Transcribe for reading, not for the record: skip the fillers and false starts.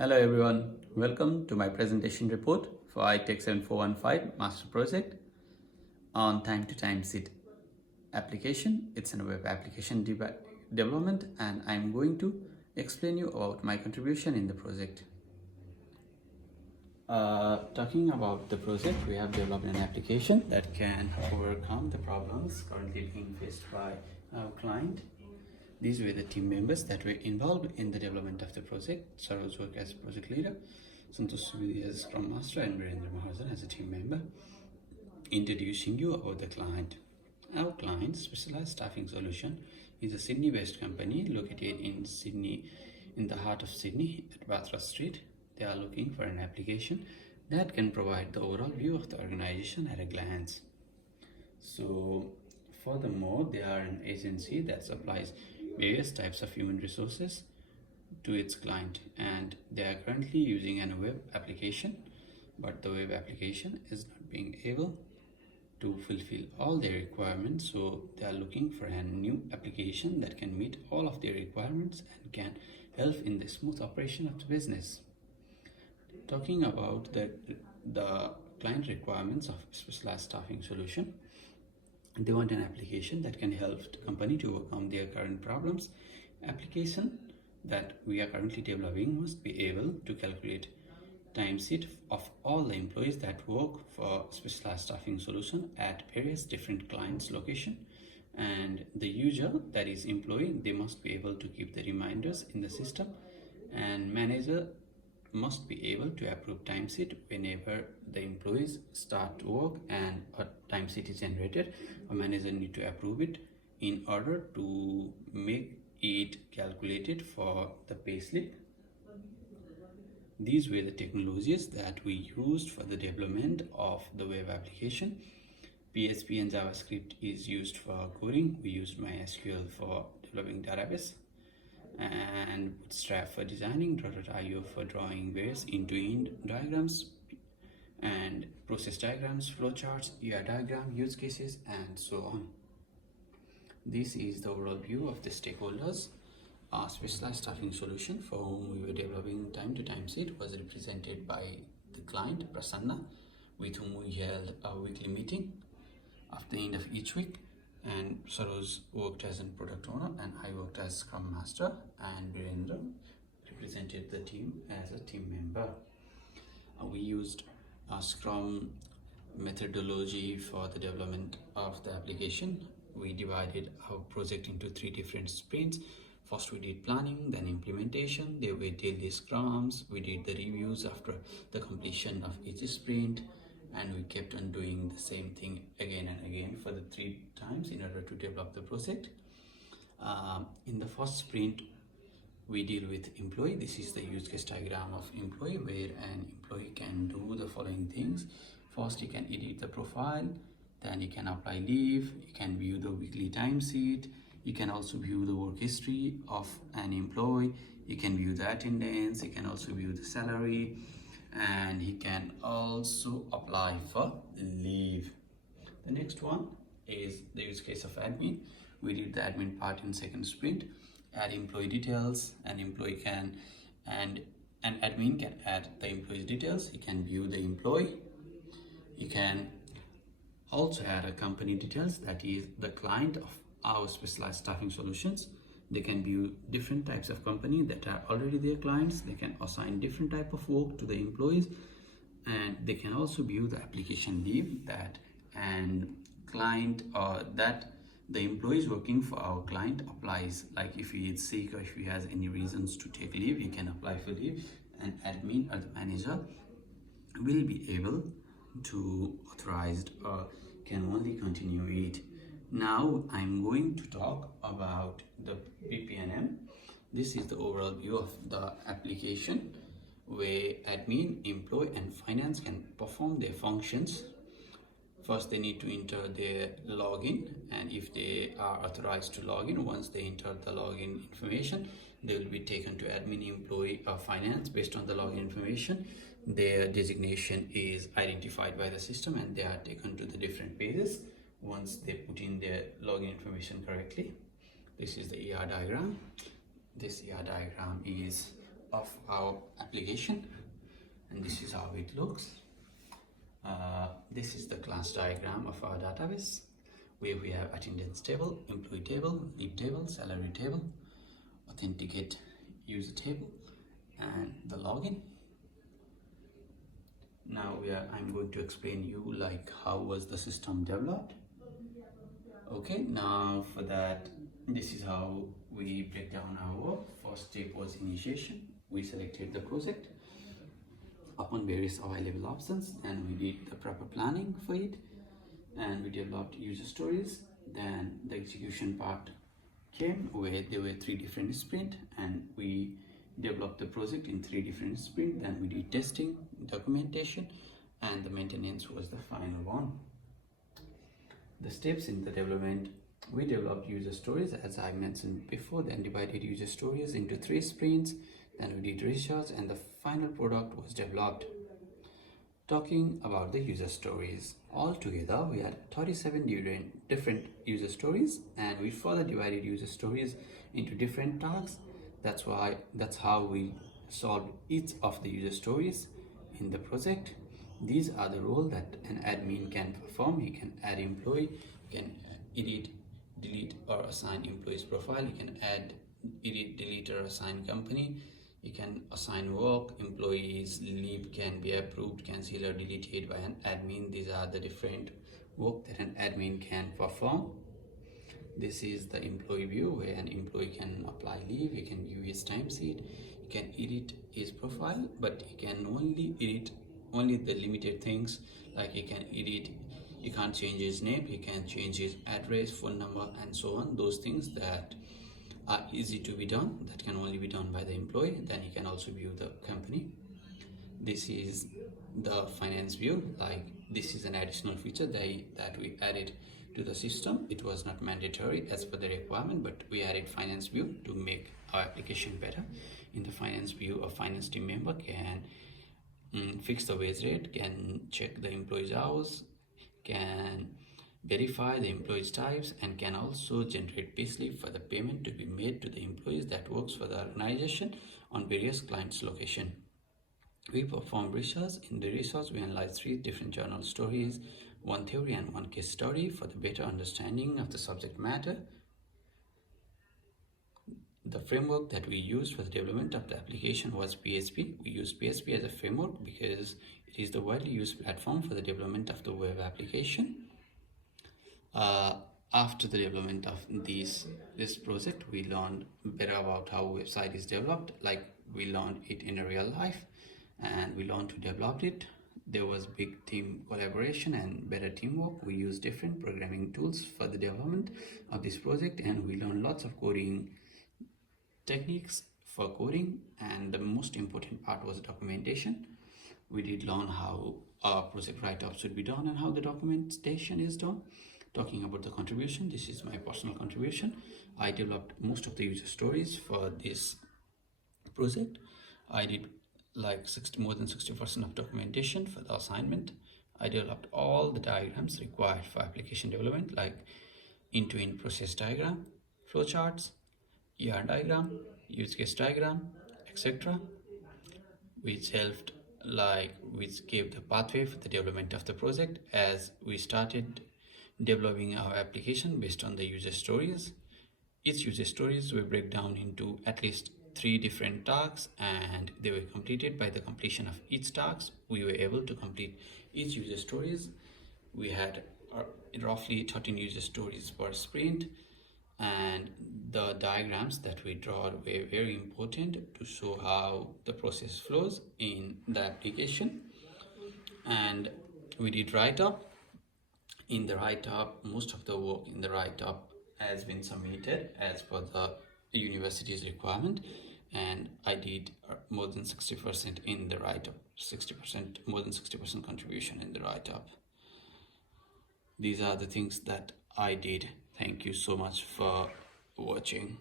Hello everyone, welcome to my presentation report for iTech 7415 Master Project on time-to-time seed application. It's a web application development and I'm going to explain you about my contribution in the project. Talking about the project, we have developed an application that can overcome the problems currently being faced by our client. These were the team members that were involved in the development of the project. Saroj worked as project leader, Santosh Subedi as Scrum Master, and Virendra Mahajan as a team member. Introducing you about the client. Our client, Specialized Staffing Solution, is a Sydney-based company located in Sydney, in the heart of Sydney at Bathurst Street. They are looking for an application that can provide the overall view of the organization at a glance. So, furthermore, they are an agency that supplies various types of human resources to its client, and they are currently using a web application, but the web application is not being able to fulfill all their requirements, so they are looking for a new application that can meet all of their requirements and can help in the smooth operation of the business. Talking about the client requirements of Specialized Staffing Solution, they want an application that can help the company to overcome their current problems. Application that we are currently developing must be able to calculate time sheet of all the employees that work for Specialized Staffing Solution at various different clients' location, and the user, that is employee, they must be able to keep the reminders in the system, and manager must be able to approve timesheet whenever the employees start to work and a timesheet is generated. A manager need to approve it in order to make it calculated for the payslip. These were the technologies that we used for the development of the web application. PHP and JavaScript is used for coding. We used MySQL for developing database, and Bootstrap for designing, Dot.io for drawing various end-to-end diagrams and process diagrams, flowcharts, ER diagram, use cases, and so on. This is the overall view of the stakeholders. Our Specialized Staffing Solution, for whom we were developing time-to-time seed, was represented by the client Prasanna, with whom we held a weekly meeting after the end of each week. And Saroj worked as a product owner, and I worked as Scrum Master, and Virendra represented the team as a team member. We used a Scrum methodology for the development of the application. We divided our project into 3 different sprints. First we did planning, then implementation, then we did the scrums, we did the reviews after the completion of each sprint, and we kept on doing the same thing again and again for the 3 times in order to develop the project. In the first sprint, we deal with employee. This is the use case diagram of employee, where an employee can do the following things. First, you can edit the profile, then you can apply leave, you can view the weekly timesheet, you can also view the work history of an employee, you can view the attendance, you can also view the salary, and he can also apply for leave. The next one is the use case of admin. We did the admin part in second sprint. Add employee details. An employee can, and an admin can add the employee's details. He can view the employee. You can also add a company details, that is the client of our Specialized Staffing Solutions. They can view different types of company that are already their clients. They can assign different type of work to the employees, and they can also view the application leave that and client or that the employees working for our client applies. Like if he is sick or if he has any reasons to take leave, he can apply for leave, and admin or the manager will be able to authorize or can only continue it. Now I'm going to talk about the BPMN. This is the overall view of the application, where admin, employee, and finance can perform their functions. First, they need to enter their login, and if they are authorized to log in, once they enter the login information, they will be taken to admin, employee, or finance. Based on the login information, their designation is identified by the system, and they are taken to the different pages once they put in their login information correctly. This is the ER diagram. This ER diagram is of our application, and this is how it looks. This is the class diagram of our database, where we have attendance table, employee table, leave table, salary table, authenticate user table, and the login. Now I'm going to explain you like how was the system developed. Okay, now for that, this is how we break down our work. First step was initiation. We selected the project upon various available options, and we did the proper planning for it, and we developed user stories. Then the execution part came where there were 3 different sprints, and we developed the project in 3 different sprints. Then we did testing, documentation, and the maintenance was the final one. The steps in the development: we developed user stories as I mentioned before, then divided user stories into 3 sprints, then we did research, and the final product was developed. Talking about the user stories, altogether we had 37 different user stories, and we further divided user stories into different tasks. That's how we solved each of the user stories in the project. These are the roles that an admin can perform. He can add employee, he can edit, delete or assign employee's profile, he can add, edit, delete or assign company, he can assign work, employees leave can be approved, cancelled or deleted by an admin. These are the different work that an admin can perform. This is the employee view, where an employee can apply leave, he can view his timesheet, he can edit his profile, but he can only edit the limited things, like he can't change his name, he can change his address, phone number, and so on. Those things that are easy to be done, that can only be done by the employee. Then he can also view the company. This is the finance view. Like, this is an additional feature that we added to the system. It was not mandatory as per the requirement, but we added finance view to make our application better. In the finance view, a finance team member can fix the wage rate, can check the employee's hours, can verify the employees' types, and can also generate payslip for the payment to be made to the employees that works for the organization on various clients' location. We perform research. In the research, we analyze 3 different journal stories, 1 theory and 1 case study for the better understanding of the subject matter. The framework that we used for the development of the application was PHP. We used PHP as a framework because it is the widely used platform for the development of the web application. After the development of this project, we learned better about how a website is developed. Like, we learned it in a real life, and we learned to develop it. There was big team collaboration and better teamwork. We used different programming tools for the development of this project, and we learned lots of coding techniques for coding, and the most important part was documentation. We did learn how our project write-up should be done and how the documentation is done. Talking about the contribution, this is my personal contribution. I developed most of the user stories for this project. I did like more than 60% of documentation for the assignment. I developed all the diagrams required for application development, like end-to-end process diagram, flowcharts, ER diagram, use case diagram, etc., which gave the pathway for the development of the project. As we started developing our application based on the user stories, each user stories we break down into at least 3 different tasks, and they were completed. By the completion of each task, we were able to complete each user stories. We had roughly 13 user stories per sprint, and the diagrams that we draw were very important to show how the process flows in the application. And we did write-up. In the write-up, most of the work in the write-up has been submitted as per the university's requirement, and I did more than 60% in the write-up, more than 60% contribution in the write-up. These are the things that I did. Thank you so much for watching.